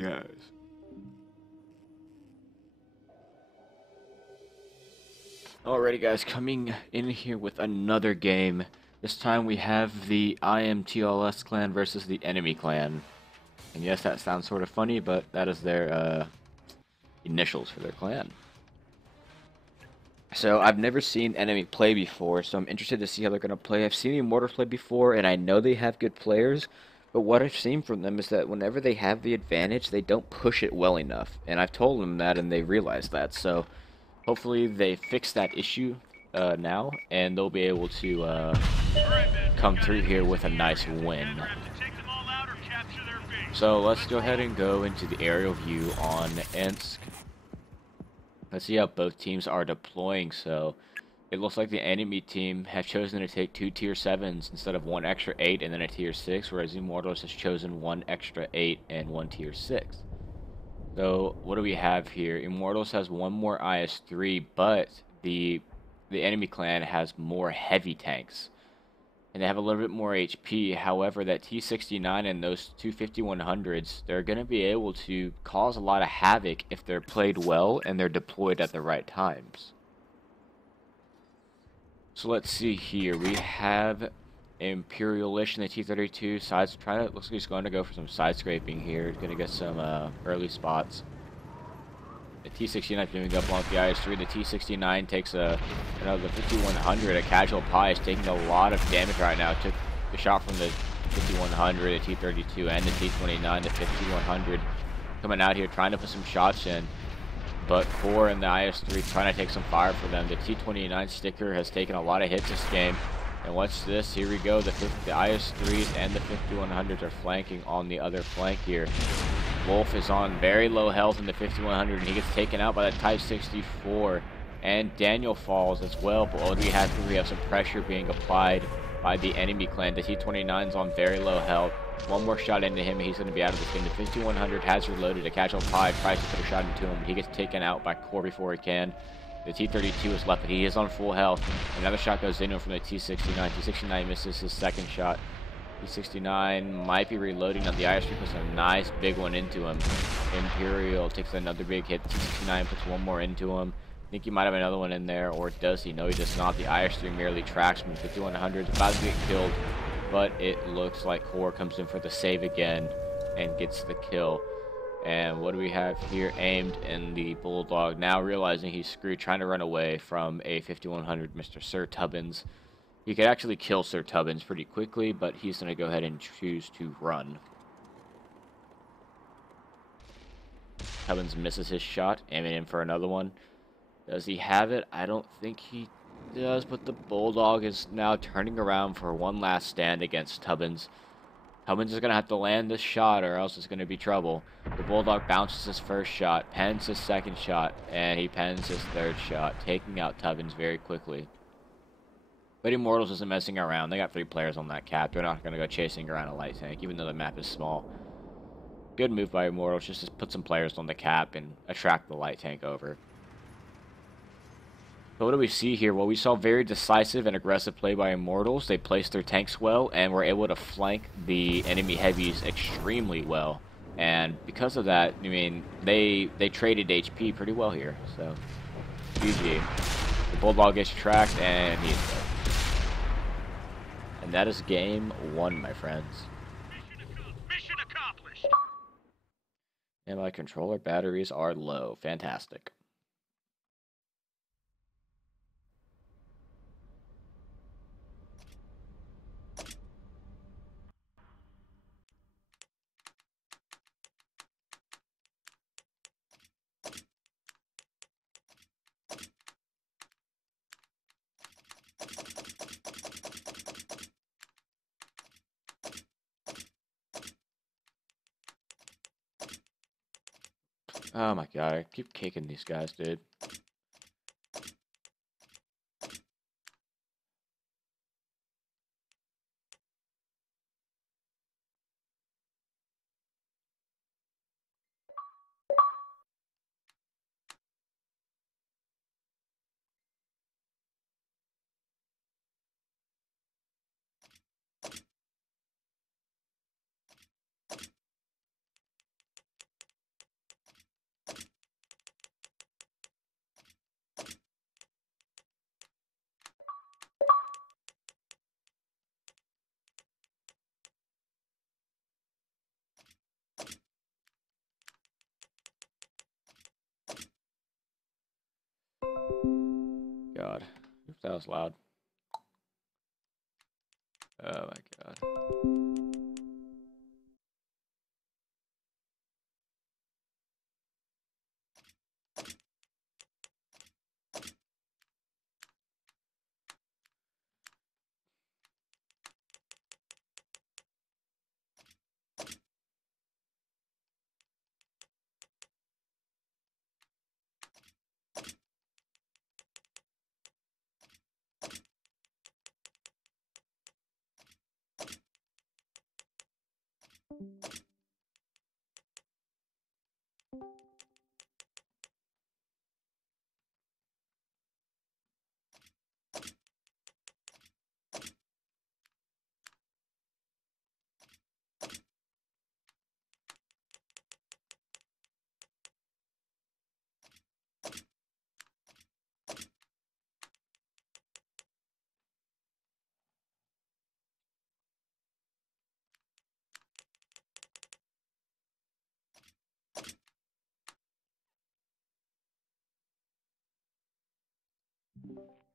Yes. Alrighty guys, coming in here with another game. This time we have the IMTLS clan versus the enemy clan. And yes, that sounds sort of funny, but that is their initials for their clan. So I've never seen enemy play before, so I'm interested to see how they're going to play. I've seen the Immortals play before, and I know they have good players, but what I've seen from them is that whenever they have the advantage, they don't push it well enough. And I've told them that, and they realize that, so hopefully they fix that issue now, and they'll be able to come through here with a nice win. So let's go ahead and go into the aerial view on Ensk. Let's see how both teams are deploying. So it looks like the enemy team has chosen to take 2 tier 7s instead of 1 extra 8 and then a tier 6, whereas Immortals has chosen 1 extra 8 and 1 tier 6. So what do we have here? Immortals has 1 more IS-3, but the enemy clan has more heavy tanks. And they have a little bit more HP. However, that T-69 and those two 5100s, they're going to be able to cause a lot of havoc if they're played well and they're deployed at the right times. So let's see here. We have Imperialish in the T-32 sides. Looks like he's going to go for some side scraping here. He's going to get some early spots. The T-69 is moving up along the IS-3. The T-69 takes another 5100. A casual pie is taking a lot of damage right now. Took the shot from the 5100, the T-32, and the T-29, the 5100. Coming out here trying to put some shots in. But 4 in the IS-3 trying to take some fire for them. The T-29 sticker has taken a lot of hits this game. And watch this. Here we go. The IS-3s and the 5100s are flanking on the other flank here. Wolf is on very low health in the 5100, and he gets taken out by that Type 64. And Daniel falls as well. But what do we have here? We have some pressure being applied by the enemy clan. The T-29's on very low health. One more shot into him, and he's going to be out of this game. The 5100 has reloaded. A casual pie tries to put a shot into him, but he gets taken out by Core before he can. The T-32 is left, but he is on full health. Another shot goes into him from the T-69. T-69 misses his second shot. T-69 might be reloading on the IS-3, puts a nice big one into him. Imperial takes another big hit. T-69 puts one more into him. I think he might have another one in there, or does he? No, he does not. The IS-3 merely tracks him. 5100 is about to get killed, but it looks like Core comes in for the save again and gets the kill. And what do we have here? Aimed in the Bulldog. Now realizing he's screwed, trying to run away from a 5100, Mr. Sir Tubbins. You could actually kill Sir Tubbins pretty quickly, but he's going to go ahead and choose to run. Tubbins misses his shot, aiming in for another one. Does he have it? I don't think he does, but the Bulldog is now turning around for one last stand against Tubbins. Tubbins is going to have to land this shot or else it's going to be trouble. The Bulldog bounces his first shot, pens his second shot, and he pens his third shot, taking out Tubbins very quickly. But Immortals isn't messing around. They got 3 players on that cap. They're not going to go chasing around a light tank, even though the map is small. Good move by Immortals, just to put some players on the cap and attract the light tank over. So what do we see here? Well, we saw very decisive and aggressive play by Immortals. They placed their tanks well and were able to flank the enemy heavies extremely well. And because of that, I mean, they traded HP pretty well here. So, GG. The Bulldog gets tracked and he's dead. And that is game 1, my friends. Mission accomplished. And my controller batteries are low. Fantastic. Oh my god, I keep kicking these guys, dude. god. Oops, that was loud. Oh my god.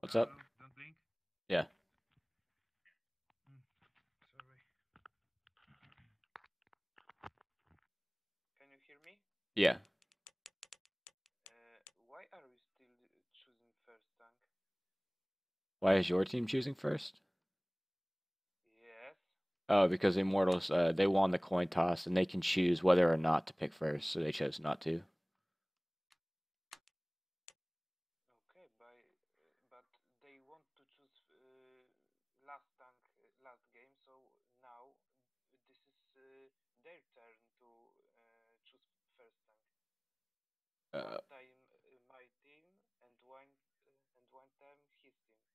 What's up? Don't blink. Yeah. Sorry. Can you hear me? Yeah. Why are we still choosing first tank? Why is your team choosing first? Yes. Oh, because Immortals, they won the coin toss and they can choose whether or not to pick first, so they chose not to. Okay, but they want to choose last tank last game, so now this is their turn to choose first tank. One time my team and one time his team.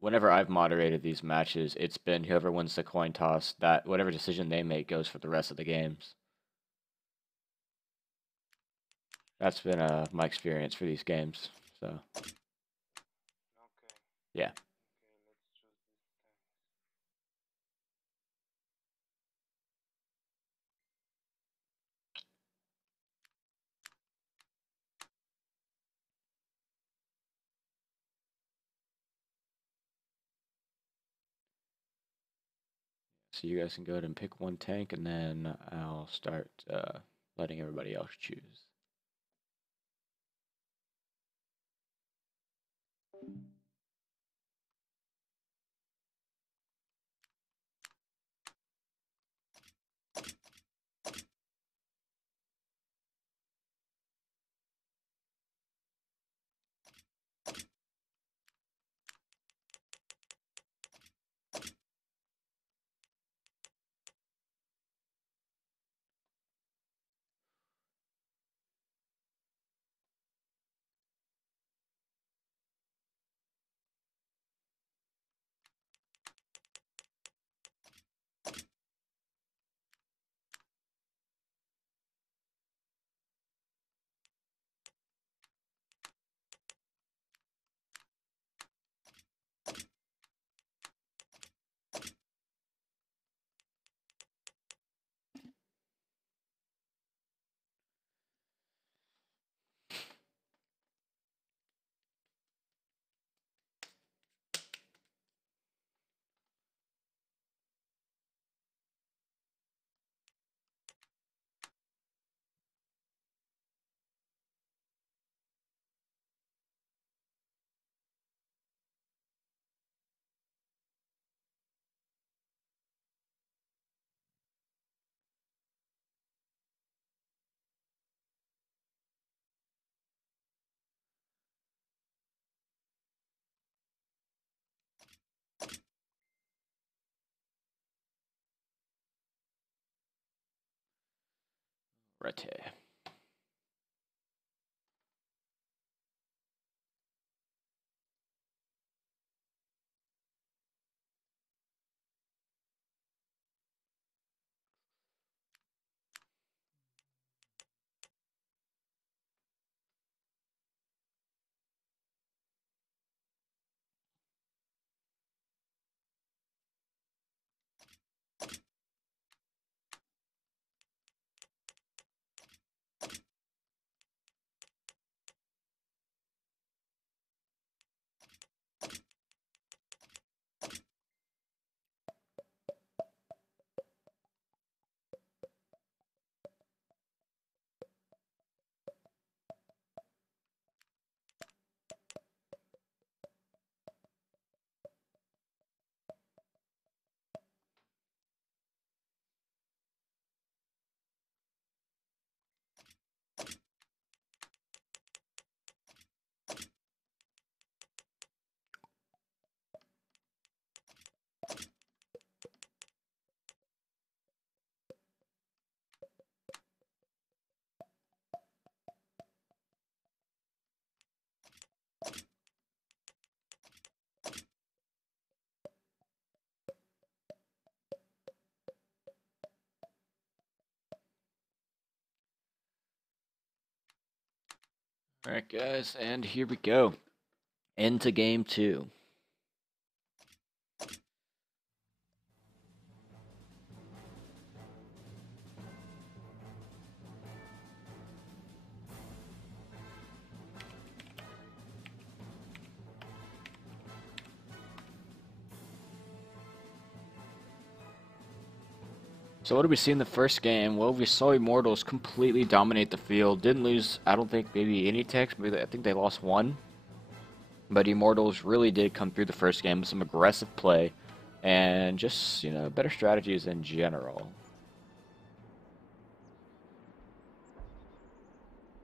Whenever I've moderated these matches, it's been whoever wins the coin toss, that whatever decision they make goes for the rest of the games. That's been my experience for these games. So Okay. yeah. Okay, let's choose this tank. So you guys can go ahead and pick one tank, and then I'll start letting everybody else choose. Rete. Alright, guys, and here we go. Into game 2. So what did we see in the first game? Well, we saw Immortals completely dominate the field. Didn't lose, I don't think, maybe any techs. Maybe I think they lost one. But Immortals really did come through the first game with some aggressive play and just, better strategies in general.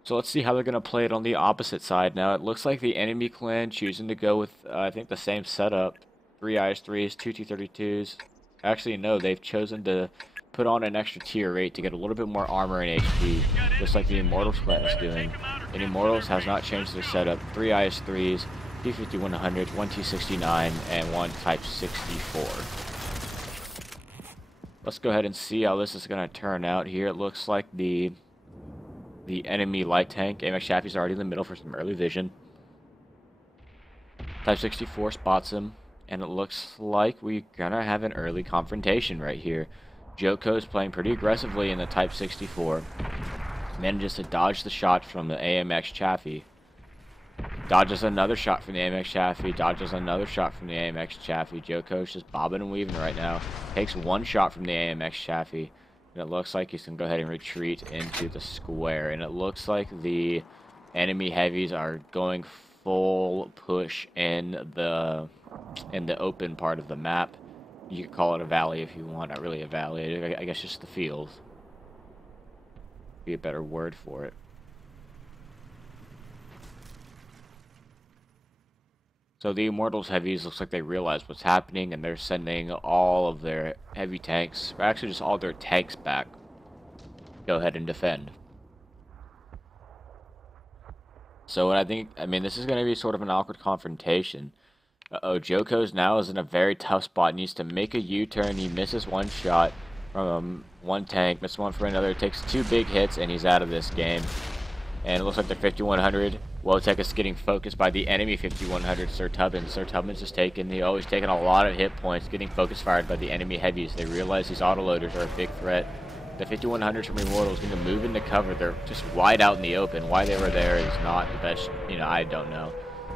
So let's see how they're going to play it on the opposite side now. It looks like the enemy clan choosing to go with, I think, the same setup. 3 IS-3s, 2 T-32s. Actually, no, they've chosen to put on an extra tier 8 to get a little bit more armor and HP, just like the Immortals clan is doing. And Immortals has not changed their setup. 3 IS-3s, T-5100, 1 T-69, and 1 Type 64. Let's go ahead and see how this is going to turn out here. It looks like the enemy light tank, AMX Chaffee's already in the middle for some early vision. Type 64 spots him, and it looks like we're gonna have an early confrontation right here. Joko's playing pretty aggressively in the Type 64. Manages to dodge the shot from the AMX Chaffee. Dodges another shot from the AMX Chaffee. Dodges another shot from the AMX Chaffee. Joko's just bobbing and weaving right now. Takes one shot from the AMX Chaffee. And it looks like he's going to go ahead and retreat into the square. And it looks like the enemy heavies are going full push in the open part of the map. You could call it a valley if you want. Not really a valley. I guess just the field. Be a better word for it. So the Immortals heavies looks like they realize what's happening, and they're sending all of their heavy tanks, or actually just all their tanks back. Go ahead and defend. So what I mean, this is going to be sort of an awkward confrontation. Uh-oh, Joko's now is in a very tough spot. Needs to make a U-turn. He misses one shot from one tank, misses one for another. Takes 2 big hits, and he's out of this game. And it looks like the 5100. Wojtek is getting focused by the enemy 5100, Sir Tubbins. Sir Tubbins is always taking a lot of hit points, getting focus fired by the enemy heavies. They realize these autoloaders are a big threat. The 5100s from Immortals going to move into cover. They're just wide out in the open. Why they were there is not the best, I don't know.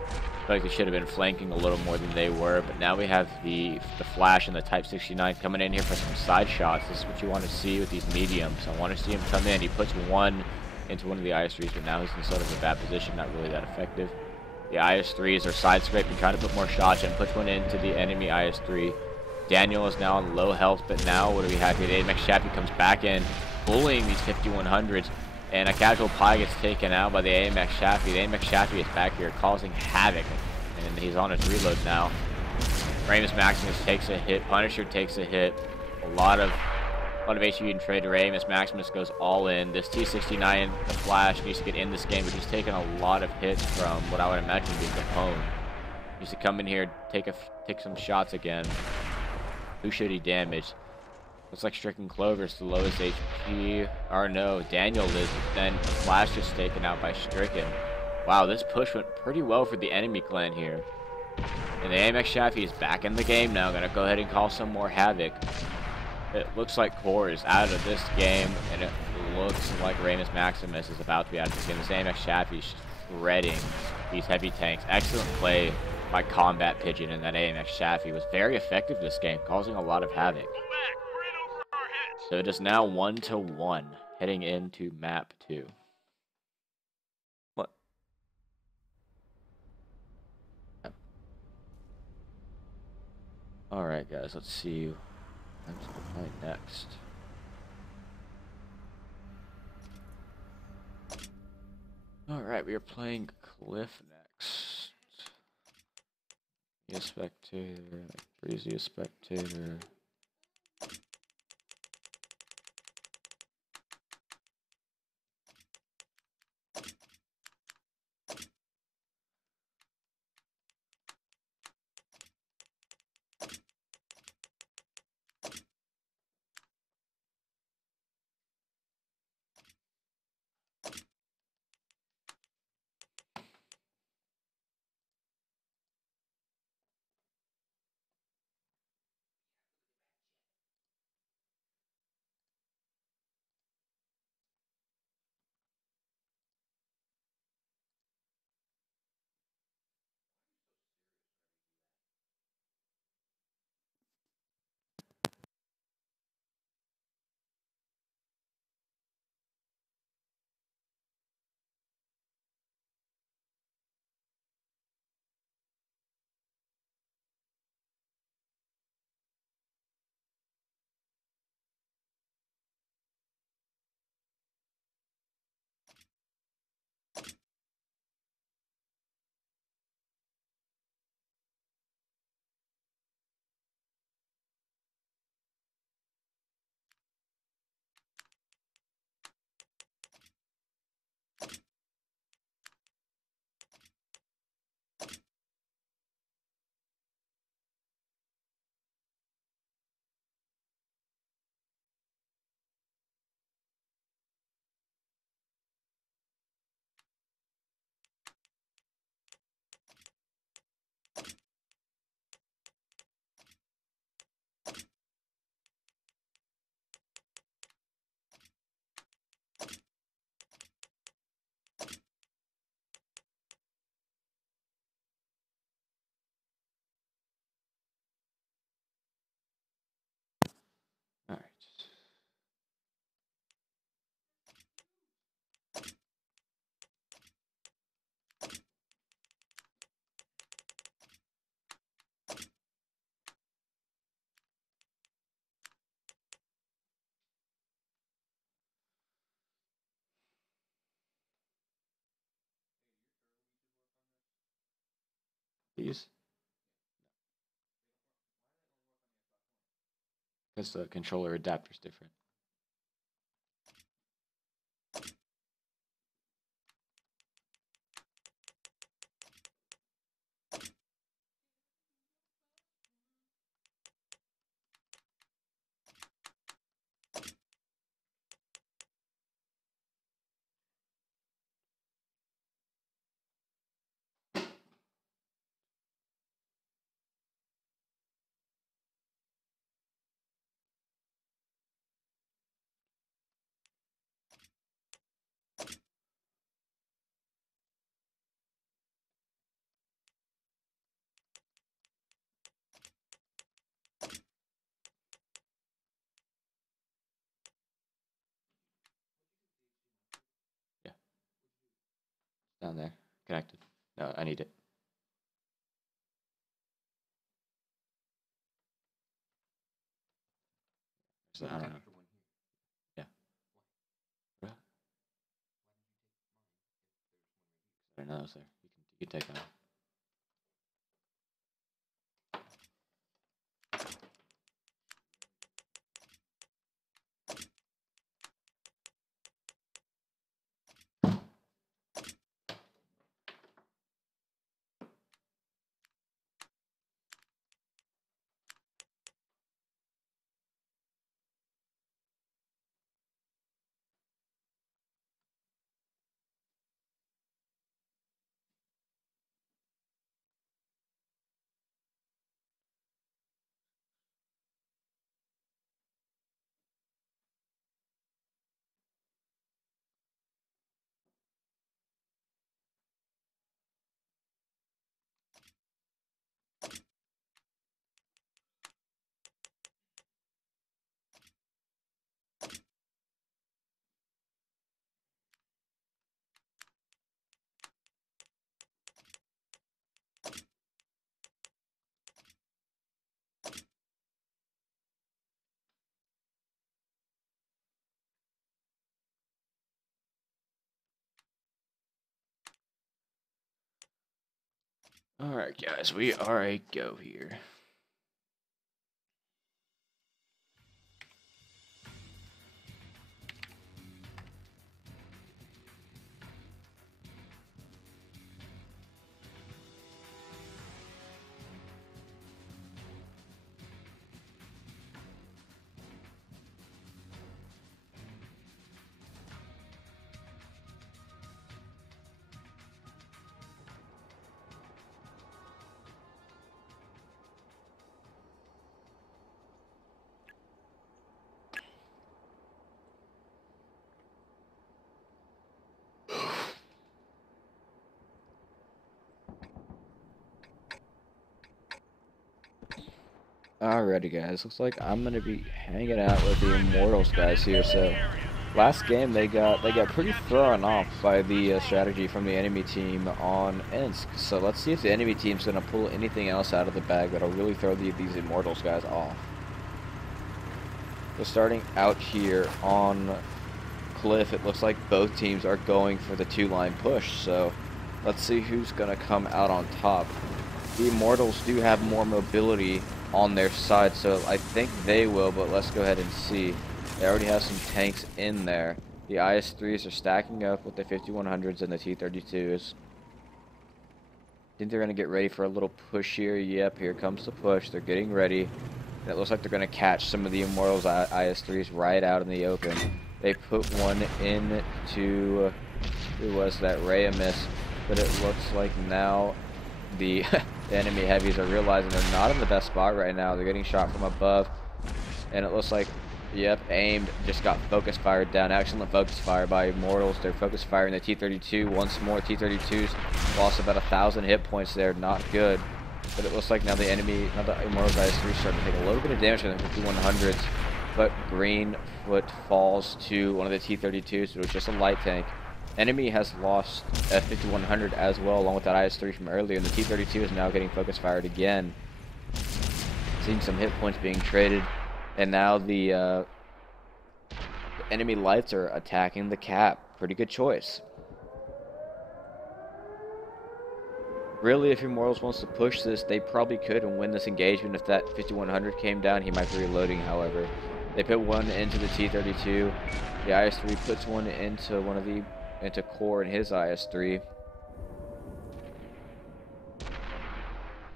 I feel like they should have been flanking a little more than they were, but now we have the Flash and the Type 69 coming in here for some side shots. This is what you want to see with these mediums. I want to see him come in. He puts one into one of the IS-3s, but now he's in sort of a bad position, not really that effective. The IS-3s are side scraping, trying to put more shots and puts one into the enemy IS-3. Daniel is now on low health, but now what do we have here? The AMX Chappie comes back in, bullying these 5100s, and a casual pie gets taken out by the AMX Chappie. The AMX Chappie is back here causing havoc, and he's on his reload now. Ramus Maximus takes a hit, Punisher takes a hit, a lot of HP and trade. Ramus Maximus goes all in. This T69, the Flash, needs to get in this game, but he's taking a lot of hits from what I would imagine would be Capone. He needs to come in here, take some shots again. Who should he damage? Looks like Stricken Clover's the lowest HP. Or no, Daniel is, but then the Flash is taken out by Stricken. Wow, this push went pretty well for the enemy clan here. And the AMX Chaffee is back in the game now. Gonna go ahead and cause some more havoc. It looks like Core is out of this game, and it looks like Ramus Maximus is about to be out of this game. The AMX Chaffee is shredding these heavy tanks. Excellent play by Combat Pigeon, and that AMX Chaffee was very effective this game, causing a lot of havoc. So it is now 1-1, heading into map 2. What? Alright guys, let's see I'm going to play next. Alright, we are playing Cliff next. Be a spectator, Breezy a spectator. These? Because the controller adapter's different. Yeah. Down there. Connected. No, I need it. So, I don't know. Yeah. What? I don't know, sir. You can take that. Alright, guys. We are a go here. Alrighty, guys. Looks like I'm gonna be hanging out with the Immortals guys here. So, last game they got pretty thrown off by the strategy from the enemy team on Ensk. So let's see if the enemy team's gonna pull anything else out of the bag that'll really throw these Immortals guys off. So starting out here on Cliff, it looks like both teams are going for the two-line push. So let's see who's gonna come out on top. The Immortals do have more mobility on their side, so I think they will, but let's go ahead and see. They already have some tanks in there. The IS-3s are stacking up with the 5100s and the T-32s. Think they're going to get ready for a little push here. Yep, here comes the push. They're getting ready. And it looks like they're going to catch some of the Immortals IS-3s right out in the open. They put one into, who was that, Rayamis, but it looks like now the enemy heavies are realizing they're not in the best spot right now. They're getting shot from above, and it looks like, yep, aimed, just got focus fired down. Excellent focus fire by Immortals. They're focus firing the T-32 once more. T-32s lost about 1,000 hit points there. Not good. But it looks like now the Immortals IS-3 starting to take a little bit of damage from the 5100s. But Greenfoot falls to one of the T-32s. It was just a light tank. Enemy has lost a 5100 as well, along with that IS-3 from earlier, and the T-32 is now getting focus fired again. Seeing some hit points being traded, and now the enemy lights are attacking the cap. Pretty good choice. Really, if Immortals wants to push this, they probably could and win this engagement. If that 5100 came down, he might be reloading, however. They put one into the T-32. The IS-3 puts one into Core in his IS-3.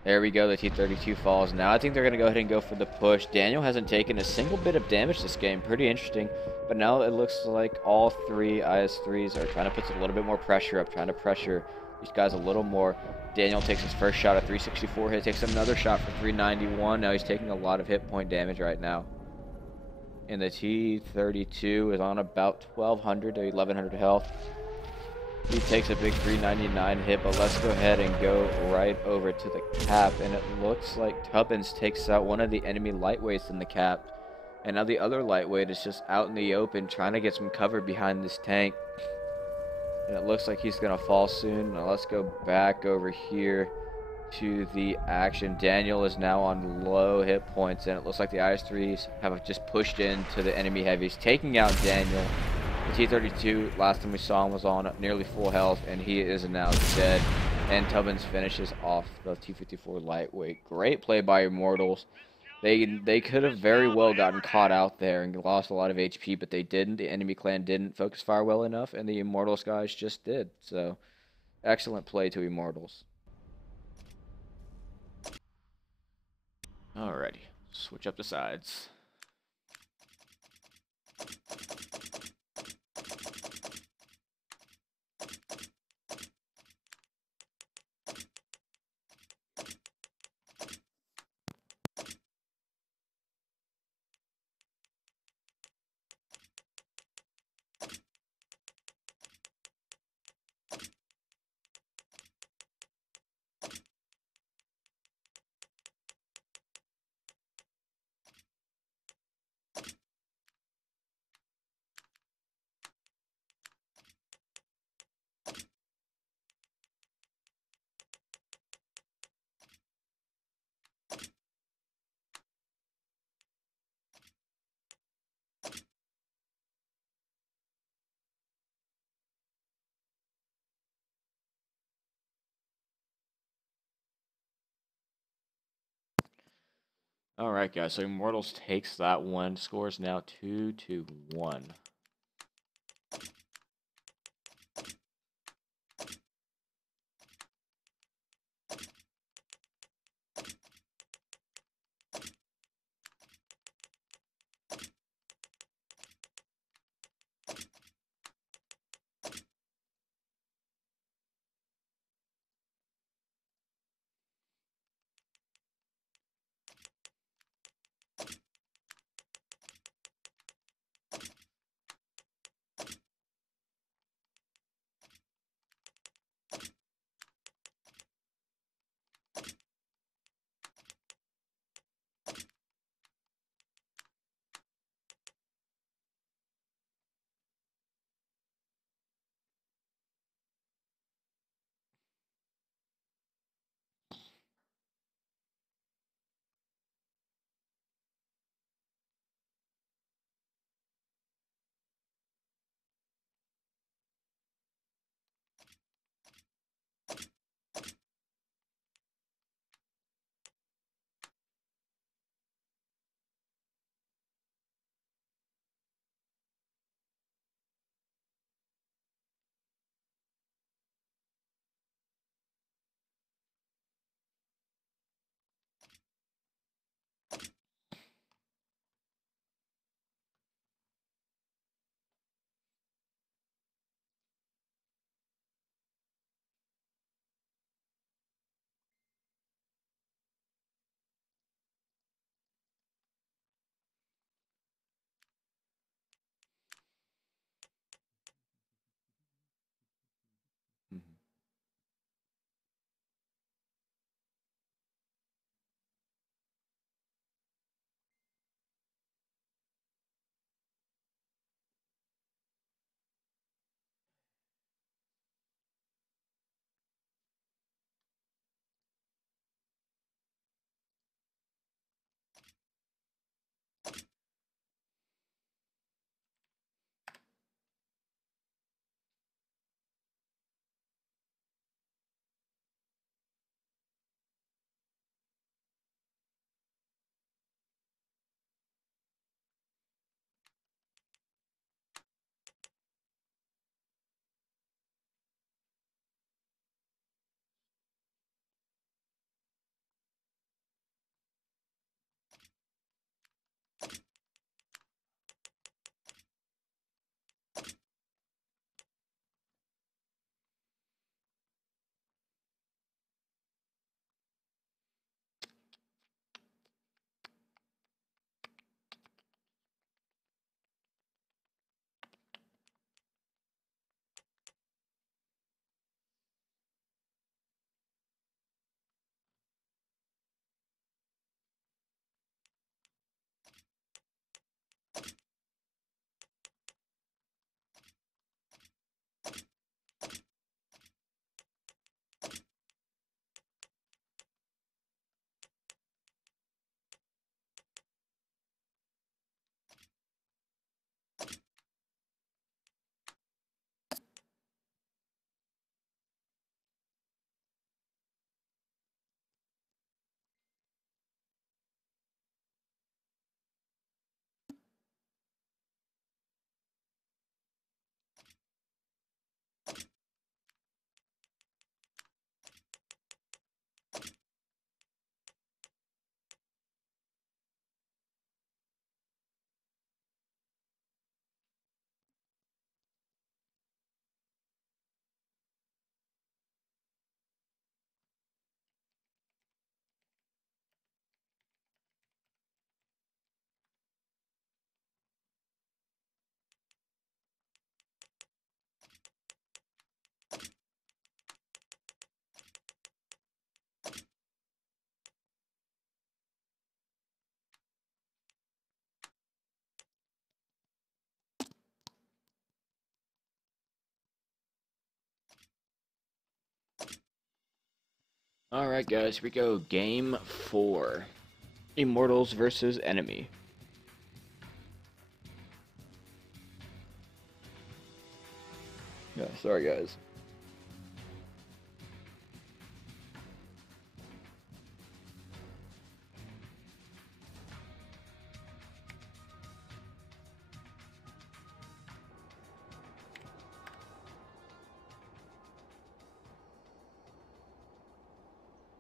There we go, the T-32 falls. Now I think they're going to go ahead and go for the push. Daniel hasn't taken a single bit of damage this game. Pretty interesting. But now it looks like all three IS-3s are trying to put a little bit more pressure up, trying to pressure these guys a little more. Daniel takes his first shot at 364 hit, takes another shot for 391. Now he's taking a lot of hit point damage right now. And the T-32 is on about 1200 to 1100 health. He takes a big 399 hit, but let's go ahead and go right over to the cap. And it looks like Tubbins takes out one of the enemy lightweights in the cap. And now the other lightweight is just out in the open trying to get some cover behind this tank. And it looks like he's going to fall soon. Now let's go back over here to the action. Daniel is now on low hit points, and it looks like the IS-3s have just pushed into the enemy heavies, taking out Daniel. The T-32, last time we saw him, was on nearly full health, and he is now dead. And Tubbins finishes off the T-54 lightweight. Great play by Immortals. They could have very well gotten caught out there and lost a lot of HP, but they didn't. The enemy clan didn't focus fire well enough, and the Immortals guys just did. So, excellent play to Immortals. Alrighty, switch up the sides. Alright, guys, so Immortals takes that one. Score is now 2-1. Alright guys, here we go. Game 4. Immortals versus Enemy. Yeah, sorry guys.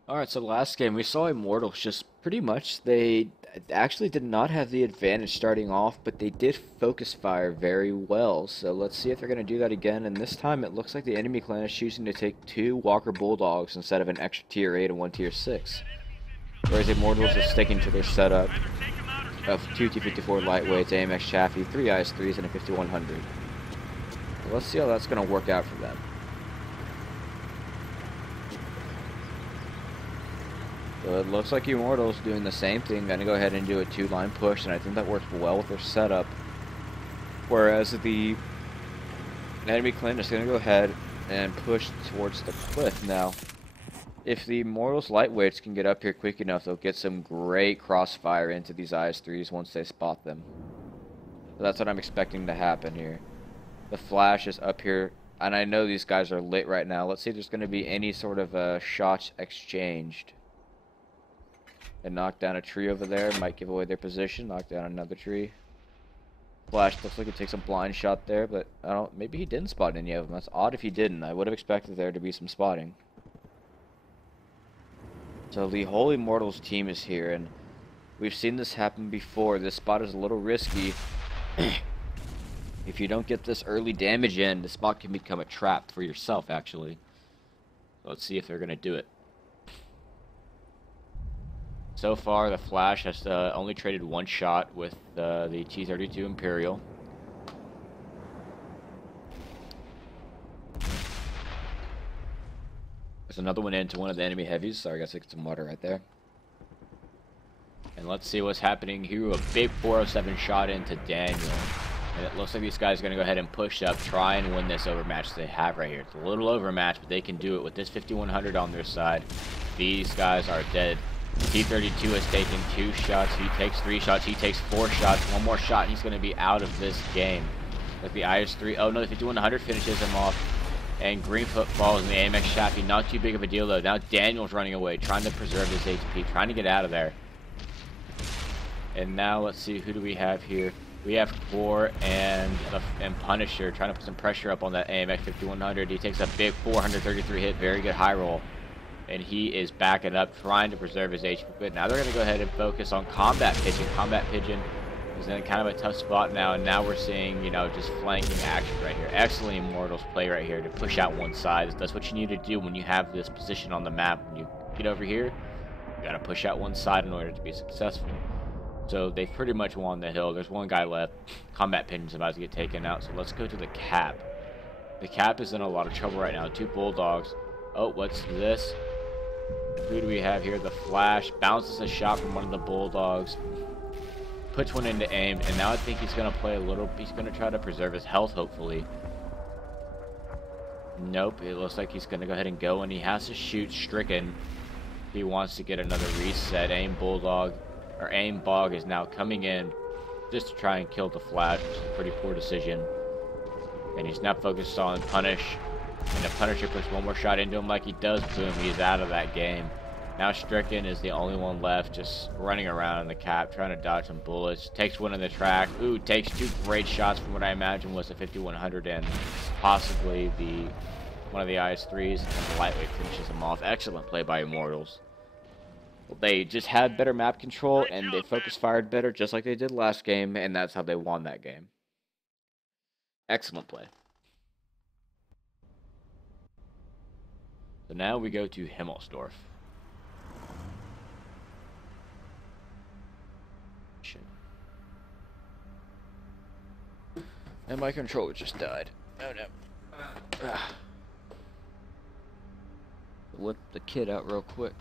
Alright, so last game we saw Immortals just pretty much, they actually did not have the advantage starting off, but they did focus fire very well. So let's see if they're going to do that again, and this time it looks like the enemy clan is choosing to take 2 Walker Bulldogs instead of an extra tier 8 and 1 tier 6. Whereas Immortals is sticking to their setup of 2 T-54 lightweights, AMX Chaffee, 3 IS-3s, and a 5100. Let's see how that's going to work out for them. So it looks like Immortals doing the same thing, going to go ahead and do a 2-line push, and I think that works well with their setup. Whereas the enemy clan is going to go ahead and push towards the cliff. Now, if the Immortals lightweights can get up here quick enough, they'll get some great crossfire into these IS-3s once they spot them. So that's what I'm expecting to happen here. The flash is up here, and I know these guys are lit right now. Let's see if there's going to be any sort of shots exchanged. And knock down a tree over there, might give away their position. Knock down another tree. Flash looks like it takes a blind shot there, but I don't. Maybe he didn't spot any of them. That's odd if he didn't. I would have expected there to be some spotting. So the whole Immortals team is here, and we've seen this happen before. This spot is a little risky. If you don't get this early damage in, the spot can become a trap for yourself, actually. So let's see if they're gonna do it. So far, the Flash has only traded 1 shot with the T-32 Imperial. There's another one into one of the enemy heavies. Sorry, I gotta take some water right there. And let's see what's happening here. A big 407 shot into Daniel. And it looks like these guys are going to go ahead and push up, try and win this overmatch they have right here. It's a little overmatch, but they can do it with this 5100 on their side. These guys are dead. T-32 has taken 2 shots. He takes 3 shots. He takes 4 shots. 1 more shot, and he's going to be out of this game. Like the IS-3. Oh, no, the 5100 finishes him off. And Greenfoot falls in the AMX Chaffee. Not too big of a deal, though. Now Daniel's running away, trying to preserve his HP, trying to get out of there. And now let's see, who do we have here? We have Core and Punisher trying to put some pressure up on that AMX 5100. He takes a big 433 hit, very good high roll. And he is backing up, trying to preserve his HP. But now they're going to go ahead and focus on Combat Pigeon. Combat Pigeon is in kind of a tough spot now. And now we're seeing, you know, just flanking action right here. Excellent Immortals play right here to push out one side. That's what you need to do when you have this position on the map. When you get over here, you got to push out one side in order to be successful. So they pretty much won the hill. There's one guy left. Combat Pigeon's about to get taken out. So let's go to the Cap. The Cap is in a lot of trouble right now. 2 Bulldogs. Oh, what's this? Who do we have here? The Flash bounces a shot from one of the Bulldogs. Puts one into aim. And now I think he's going to play a little. He's going to try to preserve his health, hopefully. Nope. It looks like he's going to go ahead and go. And he has to shoot Stricken. He wants to get another reset. Aim Bulldog. Or Aim Bog is now coming in just to try and kill the Flash, which is a pretty poor decision. And he's now focused on Punish. And the Punisher puts one more shot into him like he does. Boom, he's out of that game. Now Stricken is the only one left, just running around in the Cap, trying to dodge some bullets. Takes one in the track. Ooh, takes 2 great shots from what I imagine was the 5100 and possibly one of the IS-3s. And the lightweight finishes him off. Excellent play by Immortals. They just had better map control, and they focus fired better, just like they did last game, and that's how they won that game. Excellent play. So now we go to Himmelsdorf. Shit. And my controller just died. Oh no. Whip the kid out real quick.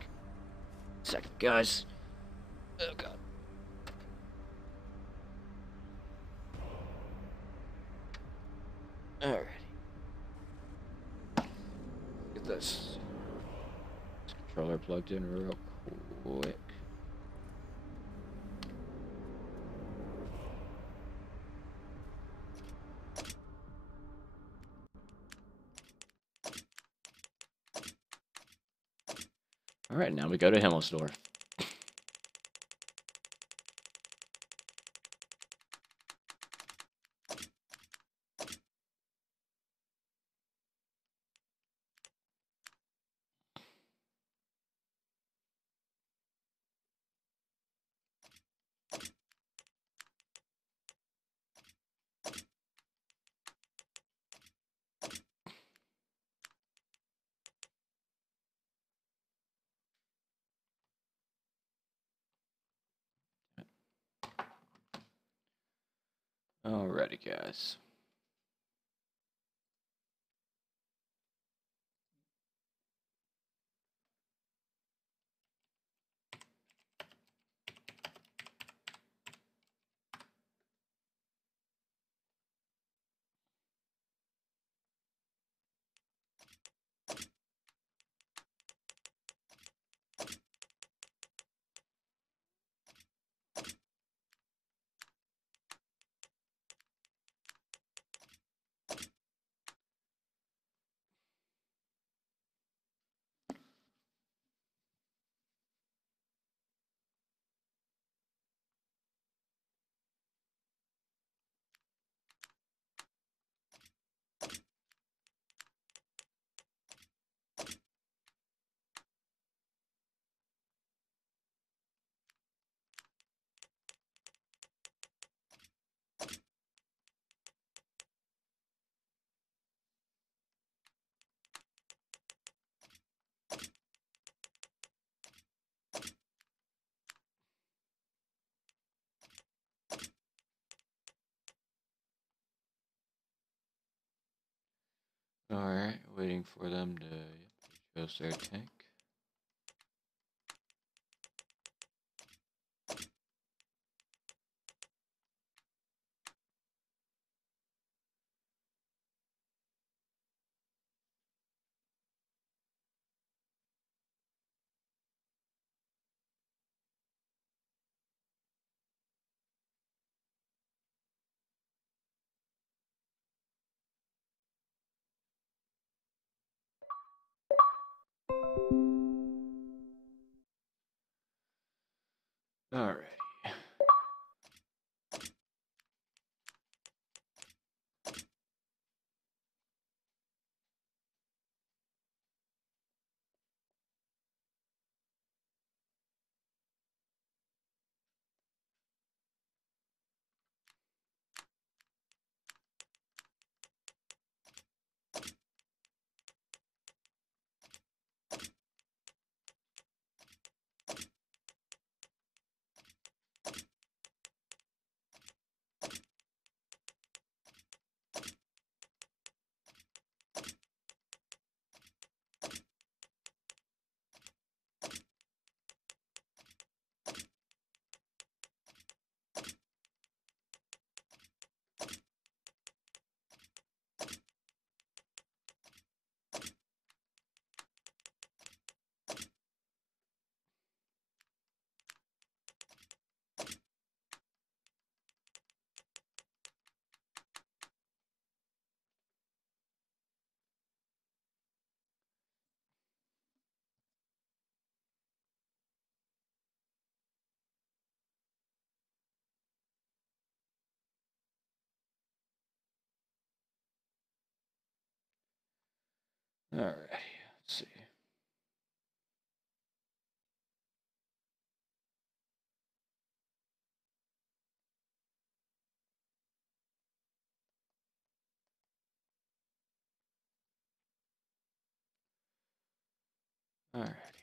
Second, guys. Oh god. Alrighty. Get this controller plugged in real quick. All right, now we go to Himmelsdorf. Alrighty, guys. Alright, waiting for them to adjust their tank. Alrighty. Alrighty, let's see. Alrighty.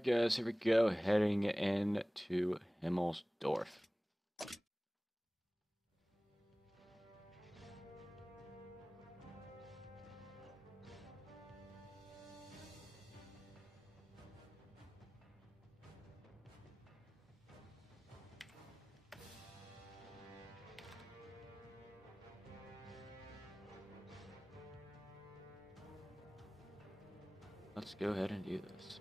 Alright guys, here we go, heading into Himmelsdorf. Let's go ahead and do this.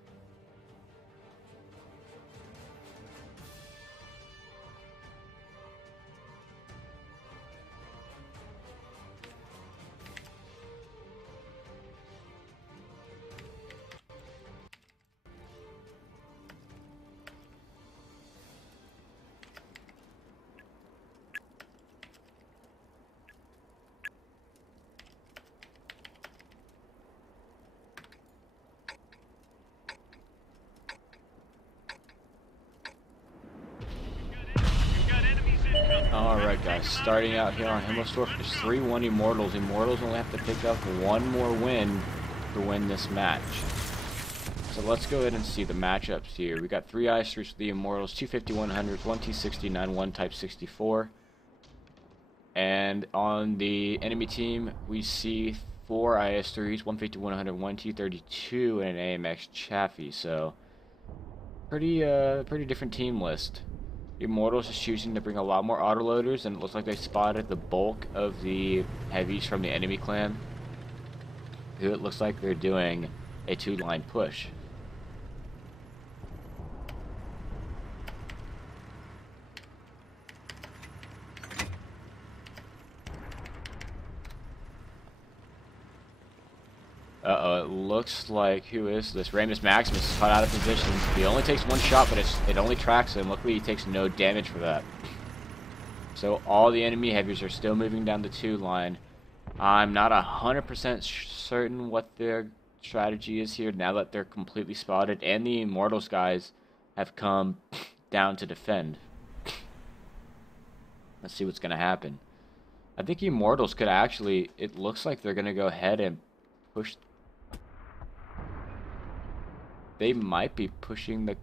Alright guys, starting out here on Himmelsdorf, there's 3-1 Immortals. Immortals only have to pick up one more win to win this match. So let's go ahead and see the matchups here. We got 3 IS3s for the Immortals, 2 5100s, 1 T69, 1 Type 64. And on the enemy team, we see 4 IS3s, 1 5100, 1 T32, and an AMX Chaffee. So pretty different team list. Immortals is choosing to bring a lot more autoloaders, and it looks like they spotted the bulk of the heavies from the enemy clan, who it looks like they're doing a 2-line push. Uh-oh, it looks like, who is this? Ramus Maximus is caught out of position. He only takes 1 shot, but it only tracks him. Luckily, he takes no damage for that. So all the enemy heavies are still moving down the 2 line. I'm not 100% certain what their strategy is here now that they're completely spotted, and the Immortals guys have come down to defend. Let's see what's going to happen. I think Immortals could actually, it looks like they're going to go ahead and push. They might be pushing the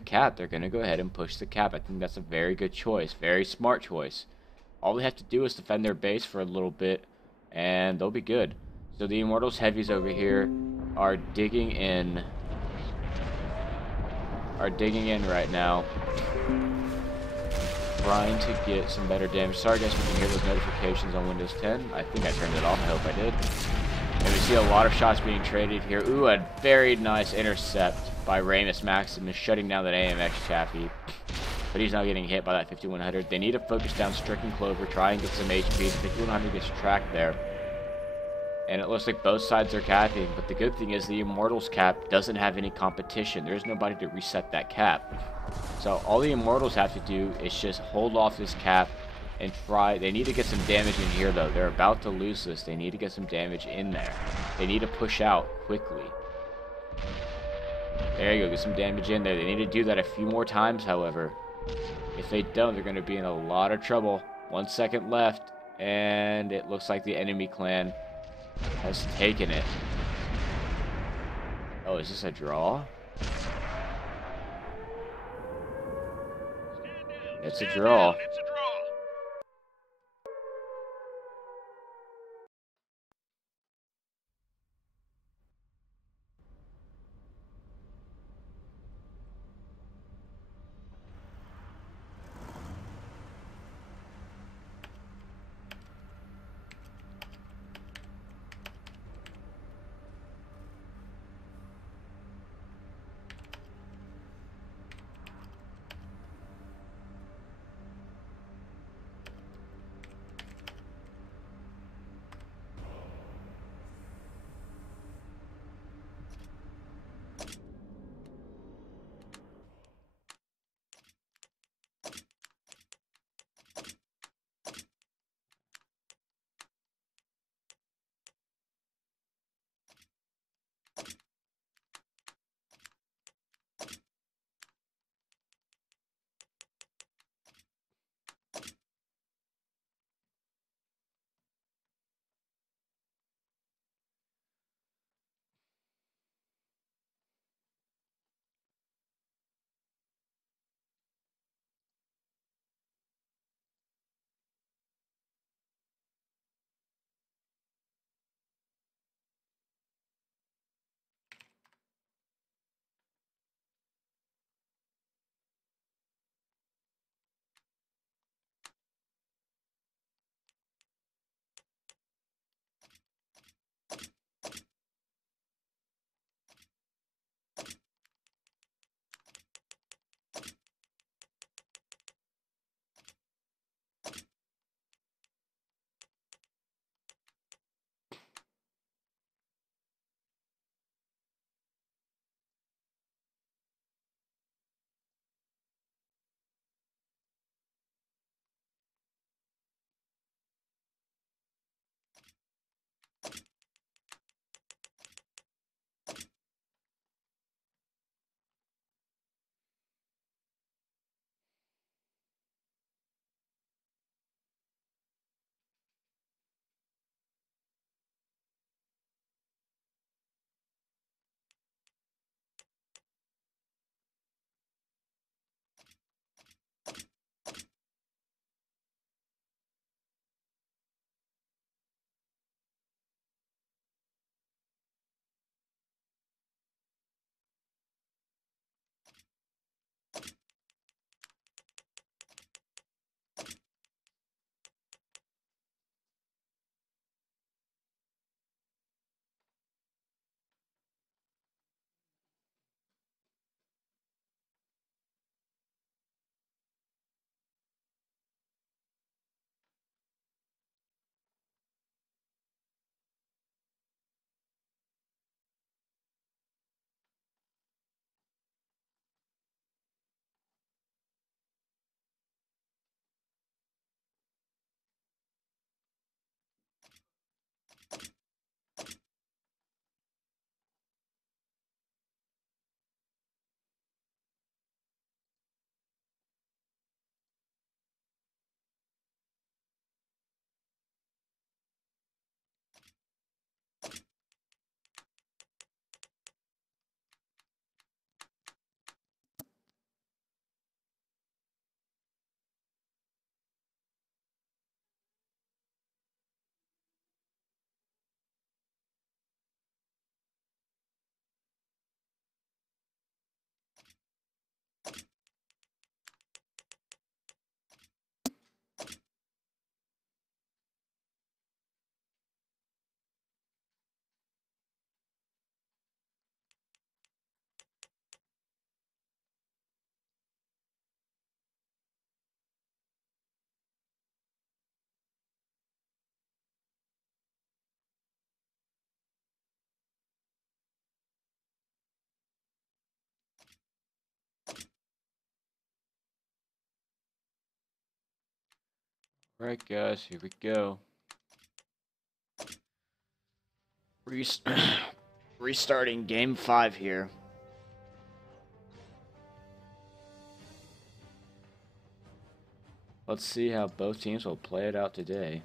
cap. They're going to go ahead and push the cap. I think that's a very good choice. Very smart choice. All they have to do is defend their base for a little bit, and they'll be good. So the Immortals heavies over here are digging in. Right now. Trying to get some better damage. Sorry guys, we can hear those notifications on Windows 10. I think I turned it off. I hope I did. And we see a lot of shots being traded here. Ooh, a very nice intercept by Ramus Maximus, shutting down that AMX Chaffee. But he's now getting hit by that 5100. They need to focus down Stricken Clover, try and get some HP. The 5100 gets tracked there. And it looks like both sides are capping. But the good thing is the Immortals cap doesn't have any competition. There's nobody to reset that cap. So all the Immortals have to do is just hold off this cap and try. They need to get some damage in here though. They're about to lose this. They need to get some damage in there. They need to push out quickly. There you go, get some damage in there. They need to do that a few more times, however. If they don't, they're going to be in a lot of trouble. 1 second left, and it looks like the enemy clan has taken it. Oh, is this a draw? It's a draw. It's a draw. Alright, guys, here we go. Restarting game 5 here. Let's see how both teams will play it out today.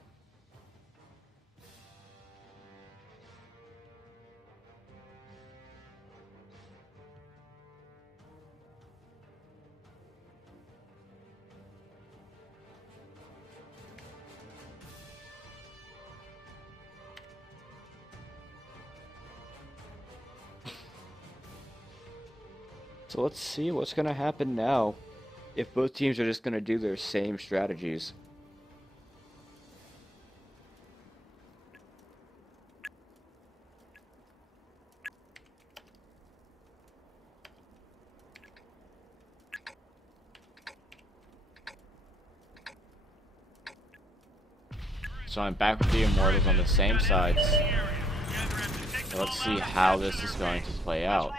So let's see what's going to happen now if both teams are just going to do their same strategies. So I'm back with the Immortals on the same sides. So let's see how this is going to play out.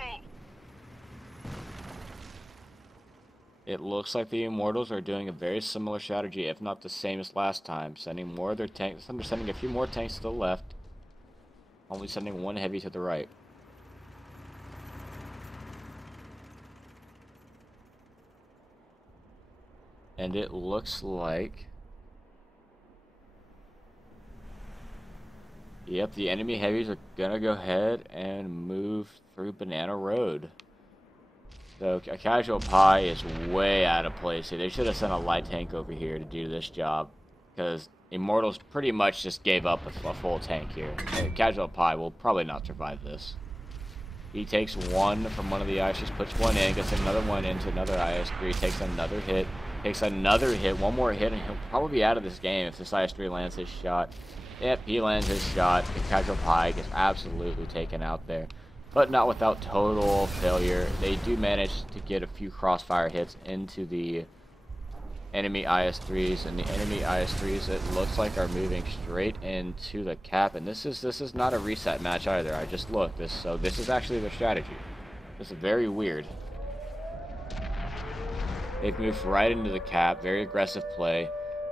It looks like the Immortals are doing a very similar strategy, if not the same as last time. Sending more of their tanks. They're sending a few more tanks to the left. Only sending one heavy to the right. And it looks like... Yep, the enemy heavies are gonna go ahead and move through Banana Road. So a casual pie is way out of place here. They should have sent a light tank over here to do this job, because Immortals pretty much just gave up a full tank here. And casual pie will probably not survive this. He takes one from one of the IS3s, puts one in, gets another one into another IS3, takes another hit, one more hit, and he'll probably be out of this game if this IS3 lands his shot. Yep, he lands his shot. The casual pie gets absolutely taken out there. But not without total failure. They do manage to get a few crossfire hits into the enemy IS3s, and the enemy IS3s, it looks like, are moving straight into the cap. And this is not a reset match either. I just looked. So this is actually their strategy. This is very weird. They've moved right into the cap. Very aggressive play.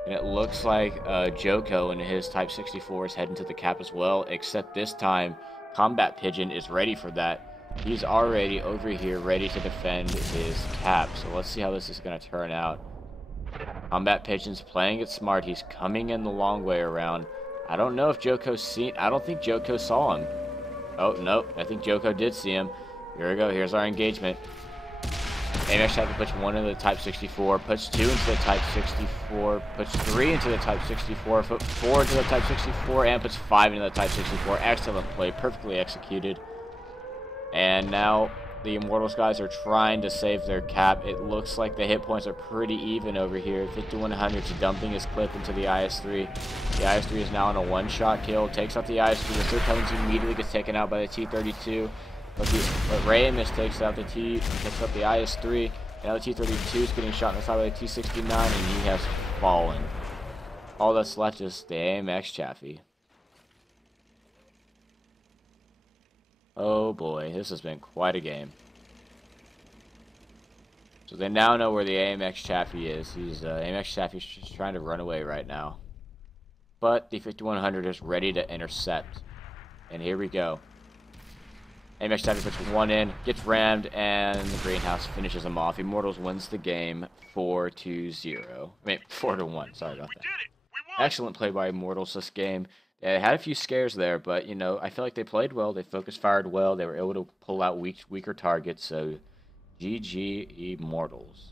And it looks like Joko and his Type 64 is heading to the cap as well, except this time Combat Pigeon is ready for that. He's already over here ready to defend his cap. So let's see how this is going to turn out. Combat Pigeon's playing it smart. He's coming in the long way around. I don't know if Joko's seen... I don't think Joko saw him. Oh, no. I think Joko did see him. Here we go. Here's our engagement. AMX Chaffee puts one into the Type 64, puts two into the Type 64, puts three into the Type 64, put four into the Type 64, and puts five into the Type 64. Excellent play, perfectly executed. And now the Immortals guys are trying to save their cap. It looks like the hit points are pretty even over here. 5100 to dumping his clip into the IS-3. The IS-3 is now on a one-shot kill, takes out the IS-3. The third Cummins immediately gets taken out by the T-32. But Ramus takes out the IS-3, and now the T-32 is getting shot in the side by the T-69, and he has fallen. All that's left is the AMX Chaffee. Oh boy, this has been quite a game. So they now know where the AMX Chaffee is. AMX Chaffee's just trying to run away right now. But the 5100 is ready to intercept. And here we go. AMX Chaffee puts one in, gets rammed, and the Greenhouse finishes him off. Immortals wins the game 4-0. I mean, 4-1. Sorry about that. Excellent play by Immortals this game. They had a few scares there, but, you know, I feel like they played well. They focus fired well. They were able to pull out weaker targets. So, GG Immortals.